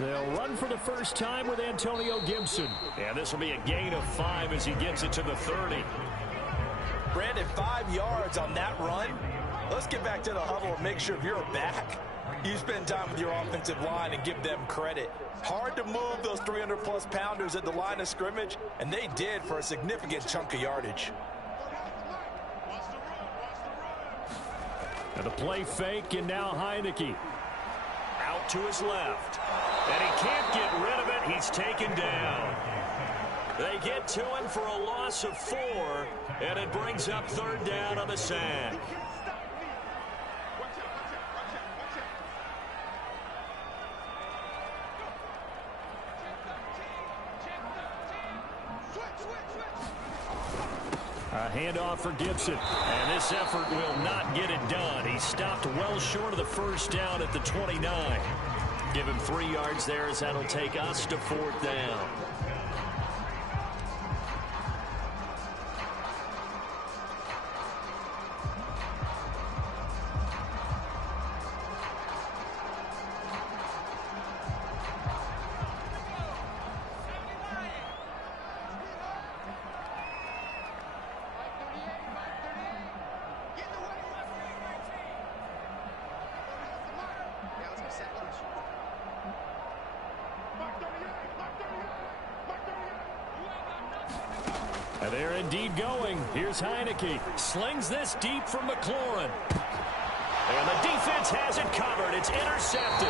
They'll run for the first time with Antonio Gibson. And this will be a gain of 5 as he gets it to the 30. Brandon, 5 yards on that run. Let's get back to the huddle and make sure if you're a back, you spend time with your offensive line and give them credit. Hard to move those 300-plus pounders at the line of scrimmage, and they did for a significant chunk of yardage. And the play fake, and now Heineke. Out to his left. And he can't get rid of it. He's taken down. They get to him for a loss of 4, and it brings up 3rd down on the sack. A handoff for Gibson. And this effort will not get it done. He stopped well short of the first down at the 29. Give him 3 yards there as that'll take us to 4th down. And they're indeed going. Here's Heineke. Slings this deep from McLaurin. And the defense has it covered. It's intercepted.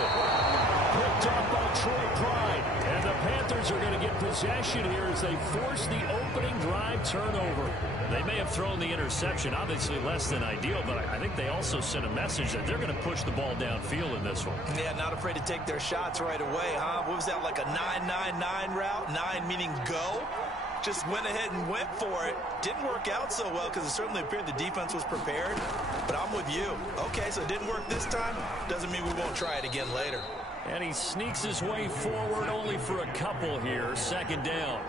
Picked up by Troy Pride. And the Panthers are going to get possession here as they force the opening drive turnover. They may have thrown the interception, obviously less than ideal, but I think they also sent a message that they're going to push the ball downfield in this one. Yeah, not afraid to take their shots right away, huh? What was that, like a 9-9-9 route? 9 meaning go? Just went ahead and went for it. Didn't work out so well because it certainly appeared the defense was prepared. But I'm with you. Okay, so it didn't work this time. Doesn't mean we won't try it again later. And he sneaks his way forward only for a couple here. 2nd down.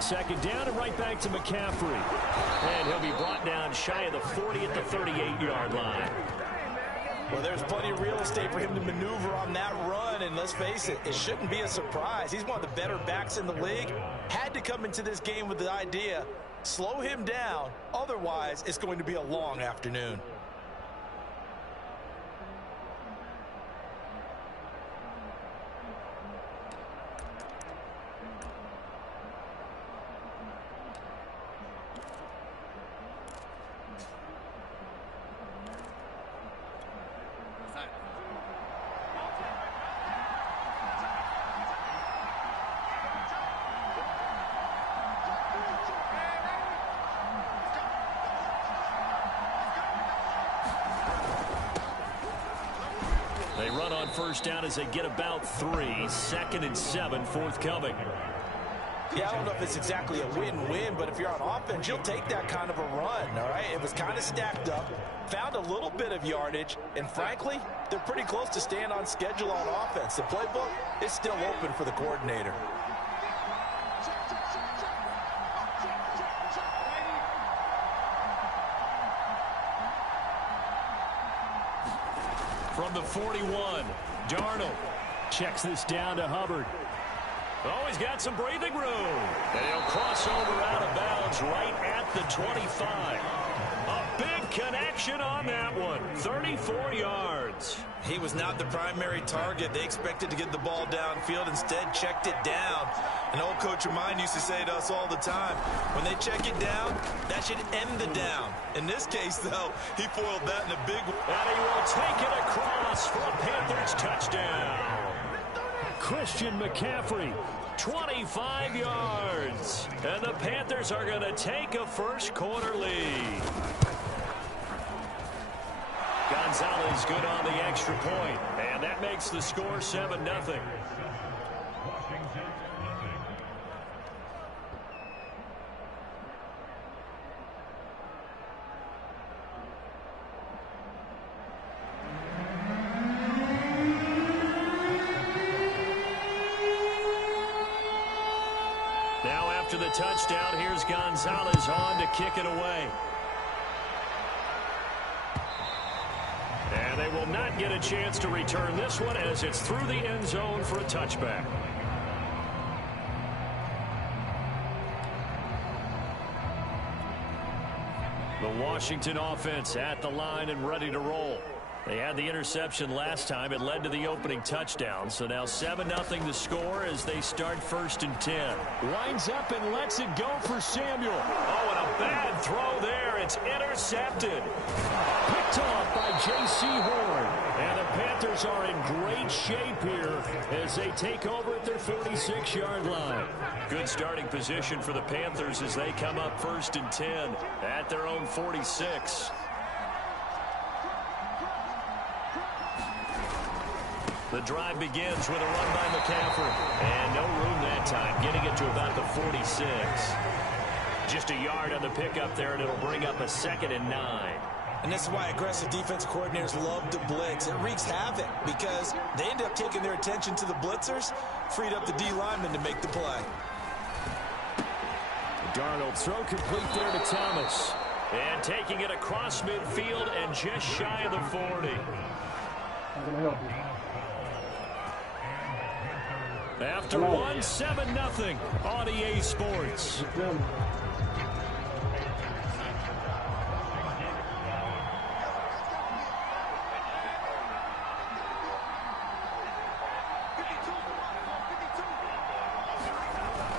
Second down and right back to McCaffrey. And he'll be brought down shy of the 40 at the 38-yard line. Well, there's plenty of real estate for him to maneuver on that run, and let's face it, it shouldn't be a surprise. He's one of the better backs in the league. Had to come into this game with the idea, slow him down, otherwise it's going to be a long afternoon. They run on first down as they get about 3. 2nd and 7 forthcoming. Yeah, I don't know if it's exactly a win-win, but if you're on offense, you'll take that kind of a run, all right? It was kind of stacked up, found a little bit of yardage, and frankly, they're pretty close to staying on schedule on offense. The playbook is still open for the coordinator. From the 41, Darnold checks this down to Hubbard. Oh, he's got some breathing room. And he'll cross over out of bounds right at the 25. A big connection on that one. 34 yards. He was not the primary target. They expected to get the ball downfield. Instead, checked it down. An old coach of mine used to say to us all the time, when they check it down, that should end the down. In this case, though, he foiled that in a big way. And he will take it across for a Panthers touchdown. Christian McCaffrey, 25 yards. And the Panthers are going to take a first-quarter lead. Gonzalez good on the extra point, and that makes the score 7-0. Now after the touchdown, here's Gonzalez on to kick it away. And they will not get a chance to return this one as it's through the end zone for a touchback. The Washington offense at the line and ready to roll. They had the interception last time. It led to the opening touchdown. So now 7-0 the score as they start 1st and 10. Lines up and lets it go for Samuel. Oh, and a bad throw there. It's intercepted. Picked off by J.C. Horn. And the Panthers are in great shape here as they take over at their 46-yard line. Good starting position for the Panthers as they come up 1st and 10 at their own 46. The drive begins with a run by McCaffrey. And no room that time, getting it to about the 46. Just a yard on the pickup there, and it'll bring up a 2nd and 9. And this is why aggressive defense coordinators love to blitz. It wreaks havoc because they end up taking their attention to the blitzers, freed up the D lineman to make the play. Darnold throw complete there to Thomas. And taking it across midfield and just shy of the 40. After 7-0 on EA Sports.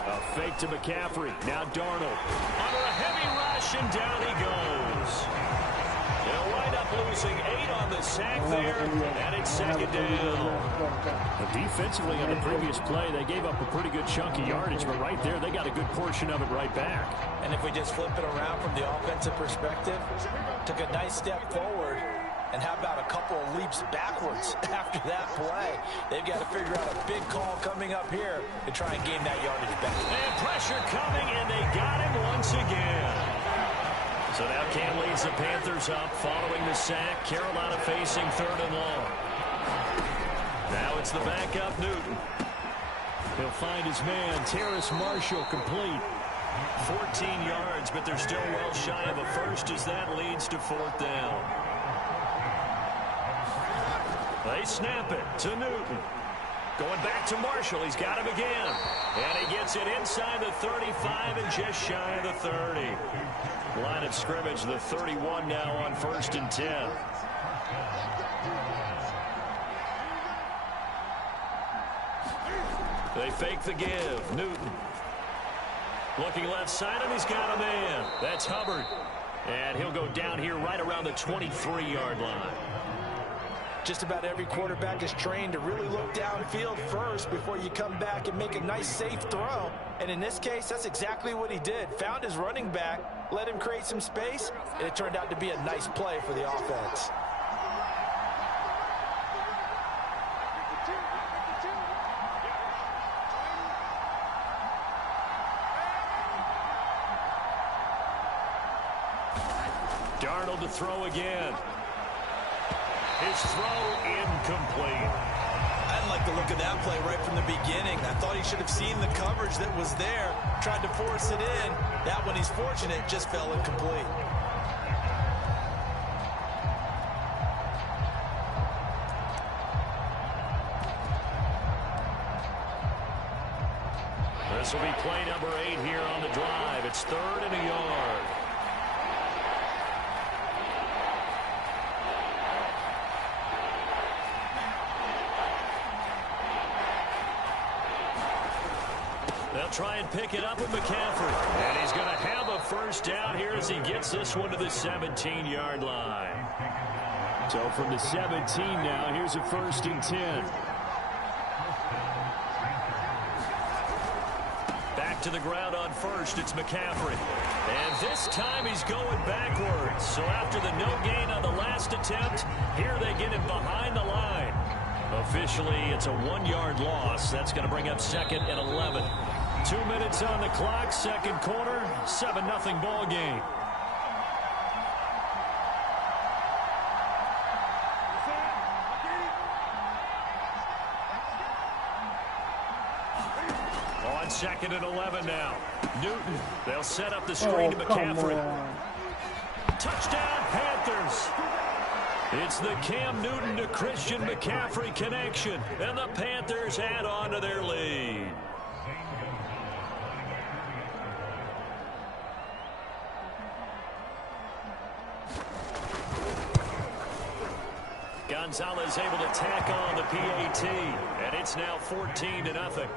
A fake to McCaffrey. Now Darnold. Under a heavy rush, and down he goes. They'll wind up losing 8 on the sack there, and it's 2nd down. Defensively on the previous play, they gave up a pretty good chunk of yardage, but right there, they got a good portion of it right back. And if we just flip it around from the offensive perspective, took a nice step forward, and how about a couple of leaps backwards after that play? They've got to figure out a big call coming up here to try and gain that yardage back. And pressure coming, and they got him once again. So now Cam leads the Panthers up following the sack. Carolina facing 3rd and long. Now it's the backup Newton. He'll find his man, Terrace Marshall, complete. 14 yards, but they're still well shy of a first as that leads to 4th down. They snap it to Newton. Going back to Marshall. He's got him again. And he gets it inside the 35 and just shy of the 30. Line of scrimmage, the 31 now on 1st and 10. They fake the give. Newton. Looking left side, and he's got a man. That's Hubbard. And he'll go down here right around the 23-yard line. Just about every quarterback is trained to really look downfield first before you come back and make a nice, safe throw. And in this case, that's exactly what he did. Found his running back, let him create some space, and it turned out to be a nice play for the offense. Darnold to throw again. His throw incomplete. I didn't like the look of that play right from the beginning. I thought he should have seen the coverage that was there, tried to force it in. That one, he's fortunate, just fell incomplete. This will be play number 8 here on the drive. It's 3rd and a yard. They'll try and pick it up with McCaffrey. And he's going to have a first down here as he gets this one to the 17-yard line. So from the 17 now, here's a 1st and 10. Back to the ground on 1st, it's McCaffrey. And this time he's going backwards. So after the no gain on the last attempt, here they get him behind the line. Officially, it's a 1-yard loss. That's going to bring up 2nd and 11. 2 minutes on the clock, 2nd quarter, 7-0 ball game. On 2nd and 11 now. Newton, they'll set up the screen to McCaffrey. Touchdown, Panthers. It's the Cam Newton to Christian McCaffrey connection, and the Panthers add on to their lead. Gonzalez able to tack on the PAT, and it's now 14-0.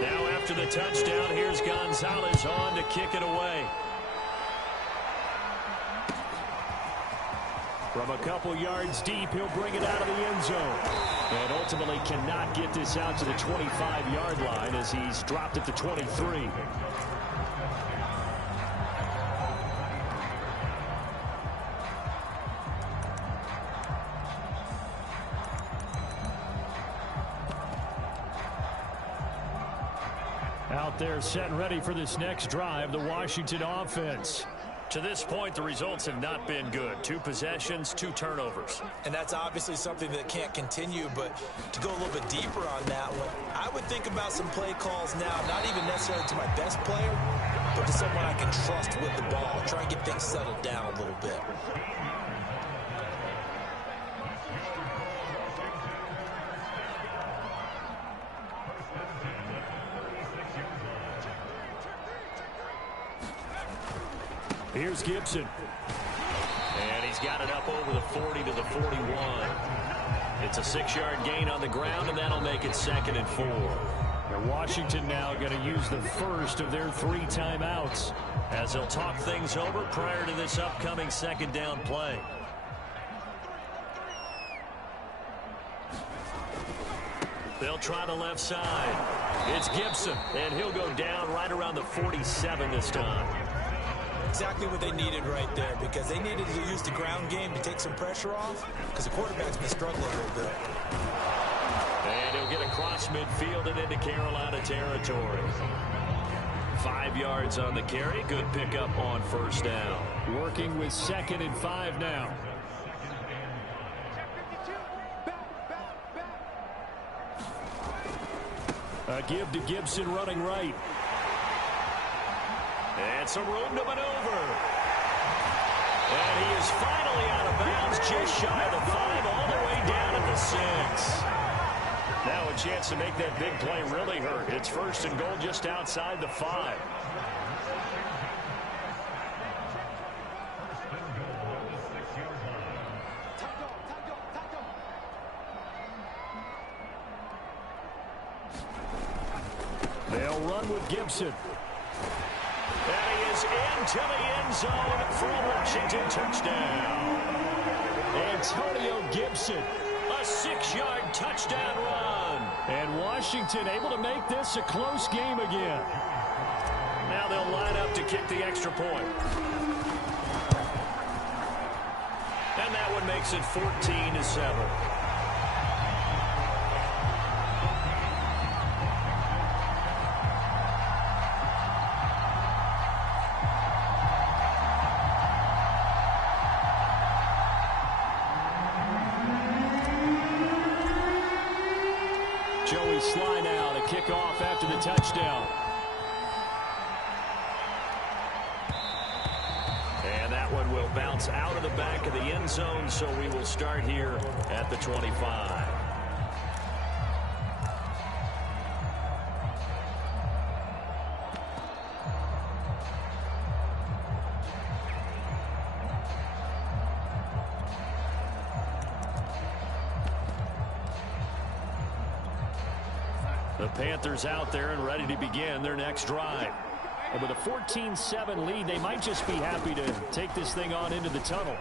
Now after the touchdown, here's Gonzalez on to kick it away. From a couple yards deep, he'll bring it out of the end zone. And ultimately cannot get this out to the 25-yard line as he's dropped at the 23. Out there set and ready for this next drive, the Washington offense. To this point, the results have not been good. 2 possessions, 2 turnovers. And that's obviously something that can't continue, but to go a little bit deeper on that one, I would think about some play calls now, not even necessarily to my best player, but to someone I can trust with the ball. Try and get things settled down a little bit. Here's Gibson. And he's got it up over the 40 to the 41. It's a 6-yard gain on the ground, and that'll make it 2nd and 4. And Washington now going to use the first of their 3 timeouts as they'll talk things over prior to this upcoming 2nd down play. They'll try the left side. It's Gibson, and he'll go down right around the 47 this time. Exactly what they needed right there, because they needed to use the ground game to take some pressure off, because the quarterback's been struggling a little bit. And he'll get across midfield and into Carolina territory. 5 yards on the carry. Good pickup on 1st down. Working with 2nd and 5 now. A give to Gibson running right. And some room to maneuver. And he is finally out of bounds, just shy of the 5, all the way down at the 6. Now a chance to make that big play really hurt. It's 1st and goal just outside the 5. They'll run with Gibson. And he is into the end zone for a Washington touchdown. Antonio Gibson. A 6-yard touchdown run. And Washington able to make this a close game again. Now they'll line up to kick the extra point. And that one makes it 14-7. Joey Sly now to kick off after the touchdown. And that one will bounce out of the back of the end zone, so we will start here at the 25. The Panthers out there and ready to begin their next drive. And with a 14-7 lead, they might just be happy to take this thing on into the tunnel.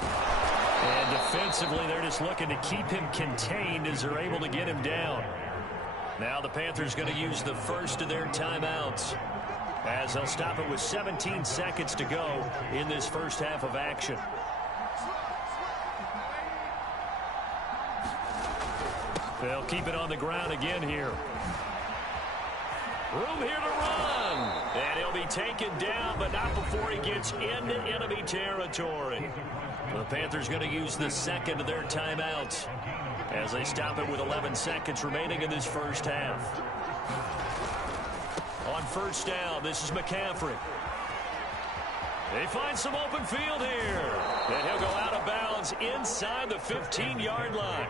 And defensively, they're just looking to keep him contained as they're able to get him down. Now the Panthers going to use the first of their timeouts as they'll stop it with 17 seconds to go in this first half of action. They'll keep it on the ground again here. Room here to run. And he'll be taken down, but not before he gets into enemy territory. The Panthers going to use the second of their timeouts as they stop it with 11 seconds remaining in this first half. On first down, this is McCaffrey. They find some open field here. And he'll go out of bounds inside the 15-yard line.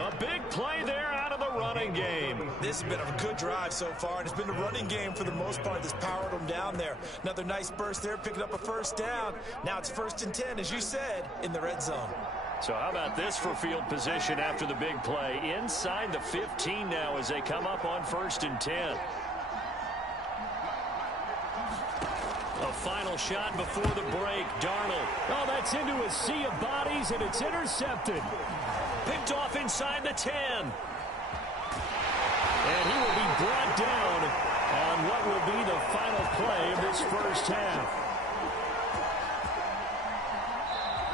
A big play there out of the running game. This has been a good drive so far, and it's been the running game for the most part that's powered them down there. Another nice burst there, picking up a first down. Now it's 1st and 10, as you said, in the red zone. So how about this for field position after the big play? Inside the 15 now as they come up on 1st and 10. A final shot before the break. Darnold. Oh, that's into a sea of bodies, and it's intercepted. Picked off inside the 10. And he will be brought down on what will be the final play of this first half.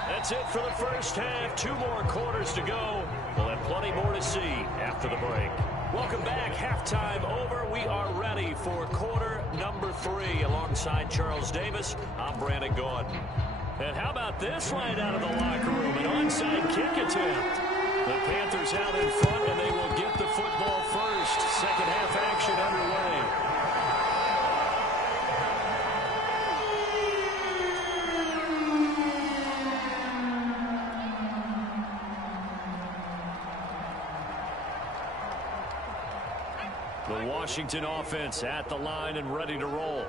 That's it for the first half. 2 more quarters to go. We'll have plenty more to see after the break. Welcome back. Halftime over. We are ready for quarter number 3. Alongside Charles Davis, I'm Brandon Gordon. And how about this right out of the locker room? An onside kick attempt. The Panthers out in front, and they will get the football first. Second half action underway. The Washington offense at the line and ready to roll.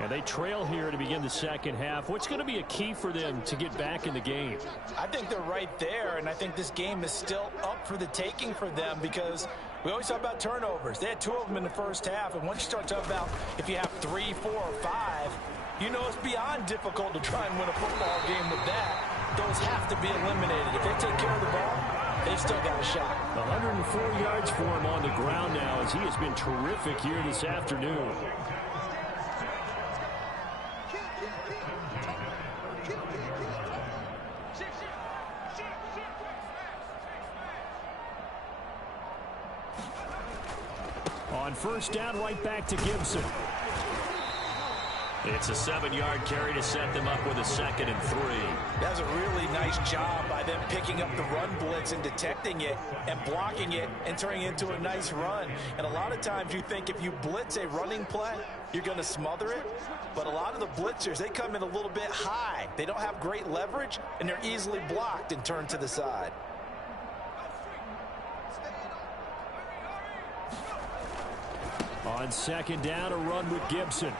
And they trail here to begin the second half. What's going to be a key for them to get back in the game? I think they're right there, and I think this game is still up for the taking for them because we always talk about turnovers. They had 2 of them in the first half, and once you start talking about if you have 3, 4, or 5, you know it's beyond difficult to try and win a football game with that. Those have to be eliminated. If they take care of the ball, they've still got a shot. 104 yards for him on the ground now as he has been terrific here this afternoon. On first down, right back to Gibson. It's a 7-yard carry to set them up with a 2nd and 3. That was a really nice job by them picking up the run blitz and detecting it and blocking it and turning it into a nice run. And a lot of times you think if you blitz a running play, you're going to smother it. But a lot of the blitzers, they come in a little bit high. They don't have great leverage, and they're easily blocked and turned to the side. On second down, a run with Gibson.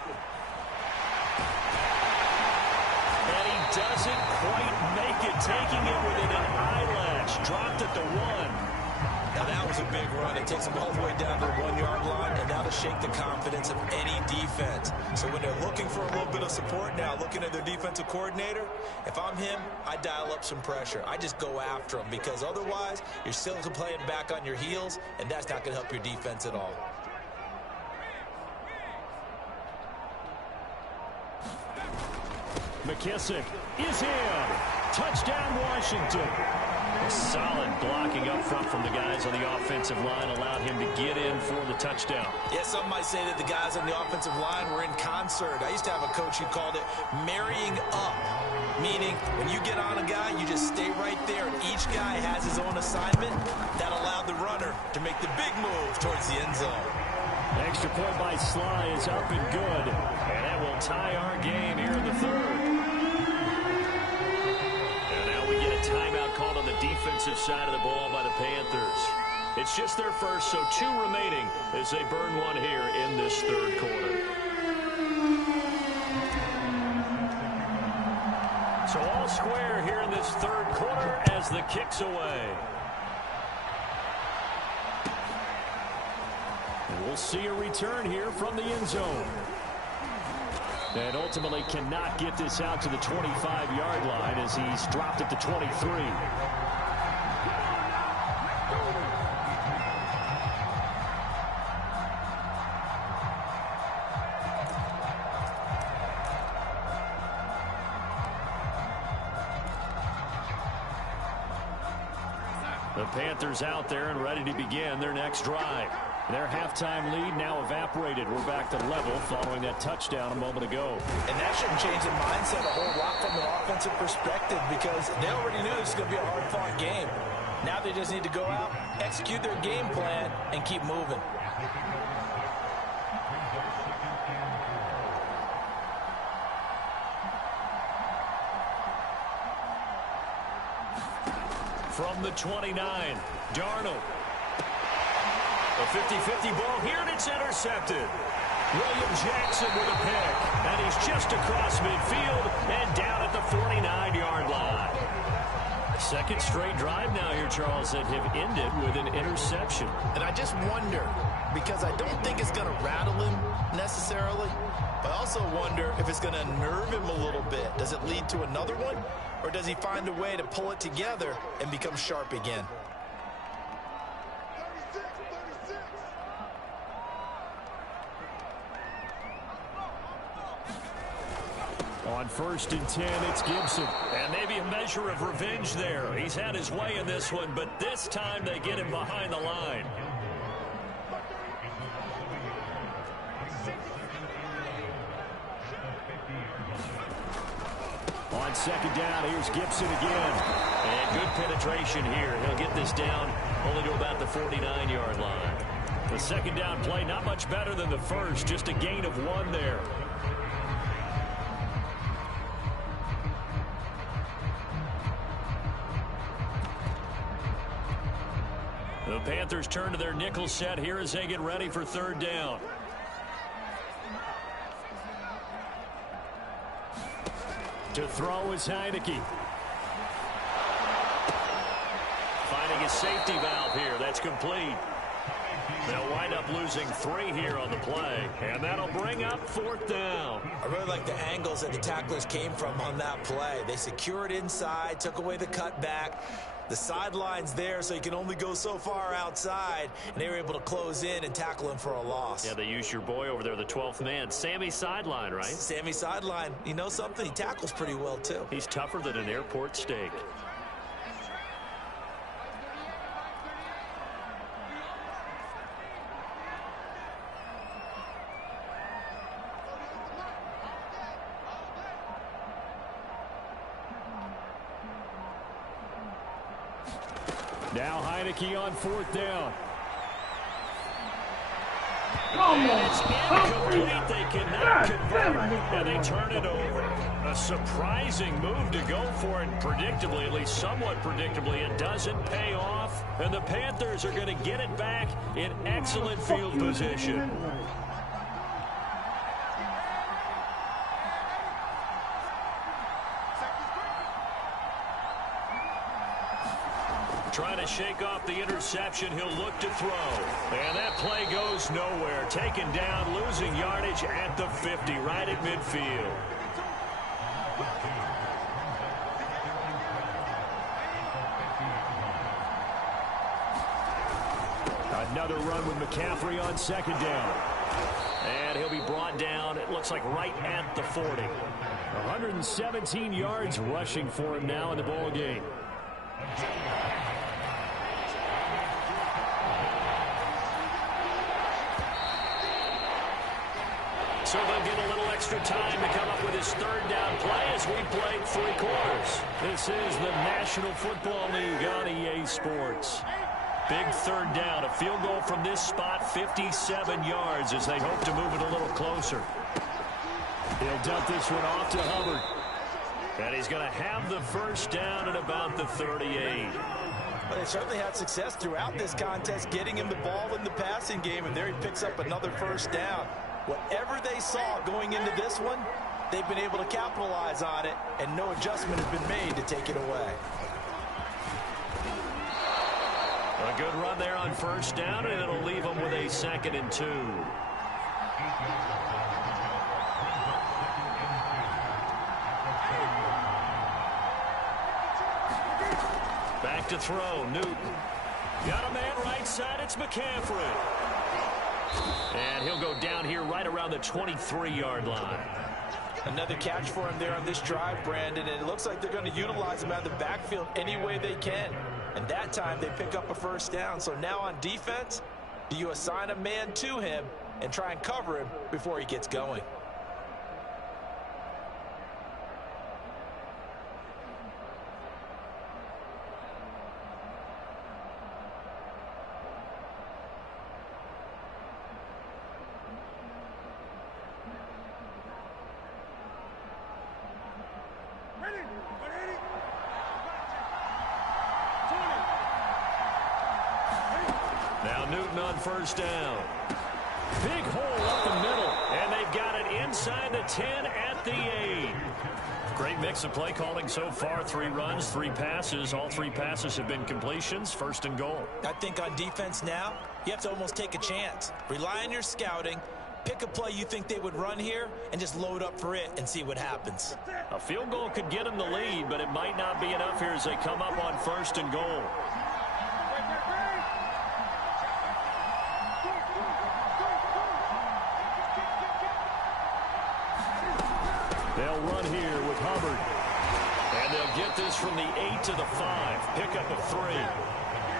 And he doesn't quite make it, taking it within an eyelash. Dropped at the 1. Now that was a big run. It takes them all the way down to the 1-yard line, and that'll shake the confidence of any defense. So when they're looking for a little bit of support now, looking at their defensive coordinator, if I'm him, I dial up some pressure. I just go after them because otherwise you're still playing back on your heels, and that's not going to help your defense at all. McKissick is in. Touchdown, Washington. A solid blocking up front from the guys on the offensive line allowed him to get in for the touchdown. Yeah, some might say that the guys on the offensive line were in concert. I used to have a coach who called it marrying up, meaning when you get on a guy, you just stay right there, and each guy has his own assignment. That allowed the runner to make the big move towards the end zone. Extra point by Sly is up and good. And that will tie our game here in the 3rd. And now we get a timeout called on the defensive side of the ball by the Panthers. It's just their first, so 2 remaining as they burn 1 here in this 3rd quarter. So all square here in this 3rd quarter as the kick's away. We'll see a return here from the end zone. And ultimately cannot get this out to the 25-yard line as he's dropped at the 23. The Panthers out there and ready to begin their next drive. Their halftime lead now evaporated. We're back to level following that touchdown a moment ago. And that shouldn't change the mindset a whole lot from an offensive perspective because they already knew this was going to be a hard-fought game. Now they just need to go out, execute their game plan, and keep moving. From the 29, Darnold. A 50-50 ball here, and it's intercepted. William Jackson with a pick, and he's just across midfield and down at the 49-yard line. Second straight drive now here, Charles, that have ended with an interception. And I just wonder, because I don't think it's going to rattle him necessarily, but I also wonder if it's going to nerve him a little bit. Does it lead to another one, or does he find a way to pull it together and become sharp again? On 1st and 10, it's Gibson. And maybe a measure of revenge there. He's had his way in this one, but this time they get him behind the line. On 2nd down, here's Gibson again. And good penetration here. He'll get this down only to about the 49-yard line. The 2nd down play, not much better than the first, just a gain of 1 there. The Panthers turn to their nickel set here as they get ready for 3rd down. To throw is Heineke. Finding a safety valve here. That's complete. They'll wind up losing 3 here on the play, and that'll bring up 4th down. I really like the angles that the tacklers came from on that play. They secured inside, took away the cutback. The sideline's there, so you can only go so far outside, and they were able to close in and tackle him for a loss. Yeah, they used your boy over there, the 12th man. Sammy Sideline, right? Sammy Sideline. You know something? He tackles pretty well, too. He's tougher than an airport steak. Now Heineke on 4th down. And it's incomplete. They cannot convert, and they turn it over. A surprising move to go for it, predictably, at least somewhat predictably. It doesn't pay off, and the Panthers are going to get it back in excellent field position. Trying to shake off the interception. He'll look to throw. And that play goes nowhere. Taken down, losing yardage at the 50, right at midfield. Another run with McCaffrey on 2nd down. And he'll be brought down, it looks like right at the 40. 117 yards rushing for him now in the ball game. So they'll get a little extra time to come up with his 3rd down play as we played 3 quarters. This is the National Football League on EA Sports. Big 3rd down, a field goal from this spot, 57 yards as they hope to move it a little closer. He'll dump this one off to Hubbard. And he's going to have the 1st down at about the 38. But they certainly had success throughout this contest, getting him the ball in the passing game, and there he picks up another 1st down. Whatever they saw going into this one, they've been able to capitalize on it, and no adjustment has been made to take it away. A good run there on 1st down, and it'll leave them with a 2nd and 2. Back to throw, Newton. Got a man right side, it's McCaffrey. And he'll go down here right around the 23-yard line. Another catch for him there on this drive, Brandon, and it looks like they're going to utilize him out of the backfield any way they can. And that time they pick up a first down. So now on defense, do you assign a man to him and try and cover him before he gets going? Now Newton on first down. Big hole up the middle, and they've got it inside the 10 at the 8. Great mix of play calling so far. 3 runs, 3 passes. All 3 passes have been completions. First and goal. I think on defense now, you have to almost take a chance. Rely on your scouting. Pick a play you think they would run here and just load up for it and see what happens. A field goal could get them the lead, but it might not be enough here as they come up on first and goal. They'll run here with Hubbard. And they'll get this from the 8 to the 5. Pick up of 3.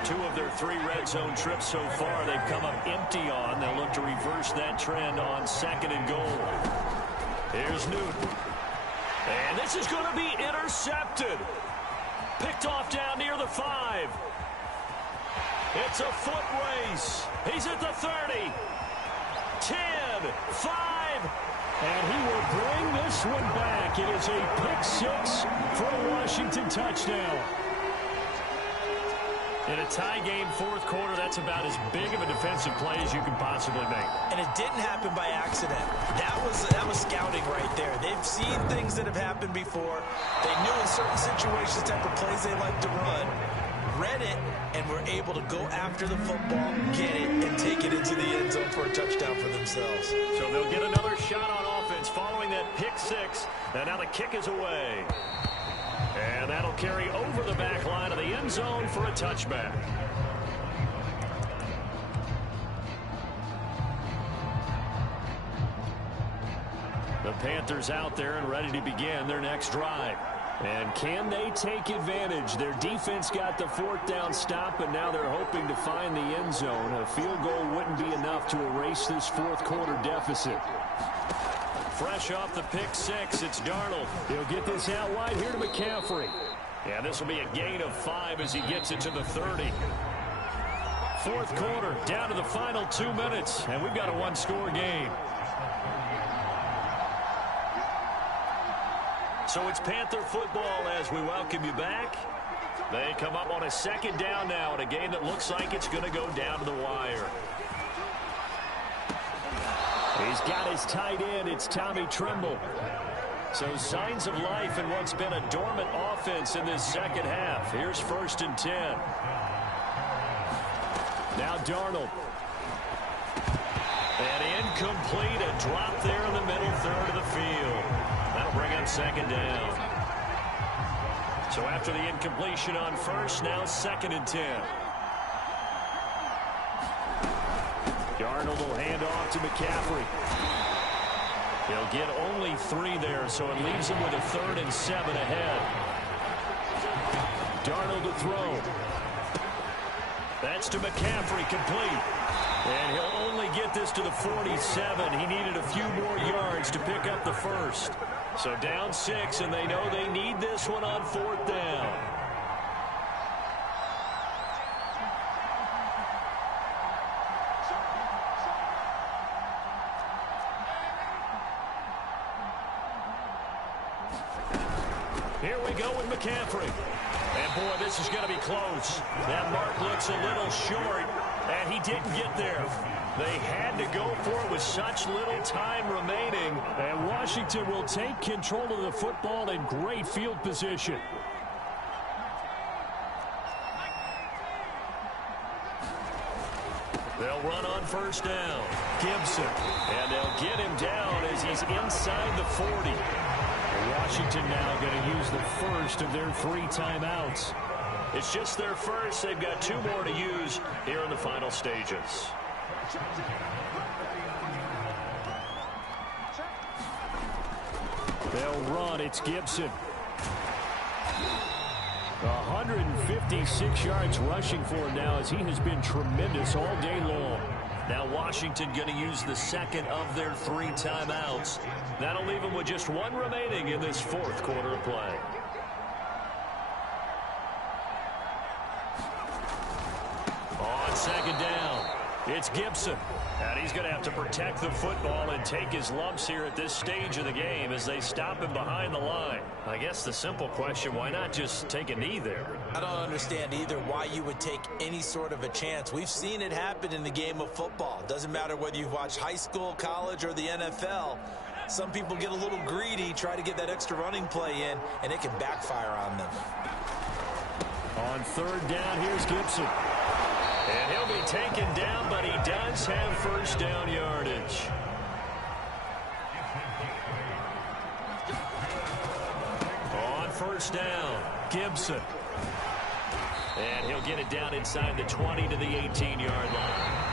2 of their 3 red zone trips so far they've come up empty on. They'll look to reverse that trend on second and goal. Here's Newton. And this is going to be intercepted. Picked off down near the 5. It's a foot race. He's at the 30. 10, 5. And he will bring this one back. It is a pick-6 for a Washington touchdown. In a tie game, fourth quarter, that's about as big of a defensive play as you can possibly make. And it didn't happen by accident. That was scouting right there. They've seen things that have happened before. They knew in certain situations type of plays they like to run, read it, and were able to go after the football, get it, and take it into the end zone for a touchdown for themselves. So they'll get another shot on offense following that pick-6. And now the kick is away. And that'll carry over the back line of the end zone for a touchback. The Panthers out there and ready to begin their next drive. And can they take advantage? Their defense got the 4th down stop, and now they're hoping to find the end zone. A field goal wouldn't be enough to erase this fourth quarter deficit. Fresh off the pick-6, it's Darnold. He'll get this out wide here to McCaffrey. Yeah, this will be a gain of 5 as he gets it to the 30. Fourth quarter, down to the final 2 minutes, and we've got a 1-score game. So it's Panther football as we welcome you back. They come up on a 2nd down now in a game that looks like it's going to go down to the wire. He's got his tight end. It's Tommy Tremble. So signs of life in what's been a dormant offense in this second half. Here's 1st and 10. Now Darnold. And incomplete. A drop there in the middle third of the field. That'll bring up 2nd down. So after the incompletion on first, now 2nd and 10. Darnold will hand off to McCaffrey. He'll get only 3 there, so it leaves him with a 3rd and 7 ahead. Darnold to throw. That's to McCaffrey, complete. And he'll only get this to the 47. He needed a few more yards to pick up the 1st. So down 6, and they know they need this one on 4th down. Here we go with McCaffrey. And, boy, this is going to be close. That mark looks a little short, and he didn't get there. They had to go for it with such little time remaining. And Washington will take control of the football in great field position. They'll run on 1st down. Gibson. And they'll get him down as he's inside the 40. Washington now going to use the first of their 3 timeouts. It's just their first. They've got 2 more to use here in the final stages. They'll run. It's Gibson. 156 yards rushing for him now, as he has been tremendous all day long. Now Washington going to use the second of their 3 timeouts. That'll leave them with just 1 remaining in this 4th quarter of play. On second down, it's Gibson. And he's going to have to protect the football and take his lumps here at this stage of the game as they stop him behind the line. I guess the simple question, why not just take a knee there? I don't understand either why you would take any sort of a chance. We've seen it happen in the game of football. Doesn't matter whether you've watched high school, college, or the NFL. Some people get a little greedy, try to get that extra running play in, and it can backfire on them. On 3rd down, here's Gibson. And he'll be taken down, but he does have 1st down yardage. On 1st down, Gibson. And he'll get it down inside the 20 to the 18-yard line.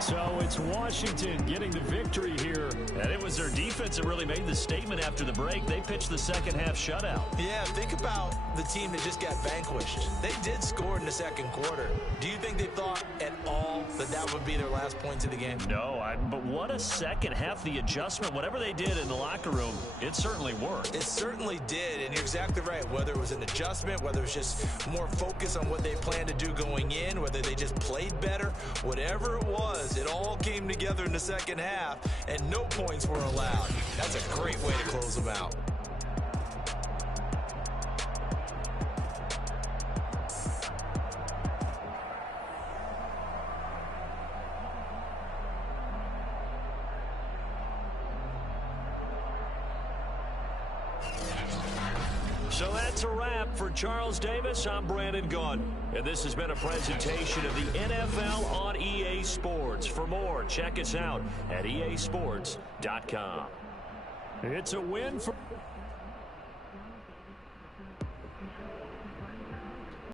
So it's Washington getting the victory here. And it was their defense that really made the statement after the break. They pitched the second-half shutout. Yeah, think about the team that just got vanquished. They did score in the 2nd quarter. Do you think they thought at all that that would be their last points of the game? No, but what a second half. The adjustment, whatever they did in the locker room, it certainly worked. It certainly did, and you're exactly right. Whether it was an adjustment, whether it was just more focus on what they planned to do going in, whether they just played better, whatever it was, it all came together in the 2nd half, and no points were allowed. That's a great way to close them out. So that's a wrap for Charles Davis. I'm Brandon Gaudin, and this has been a presentation of the NFL on EA Sports. For more, check us out at easports.com. It's a win for...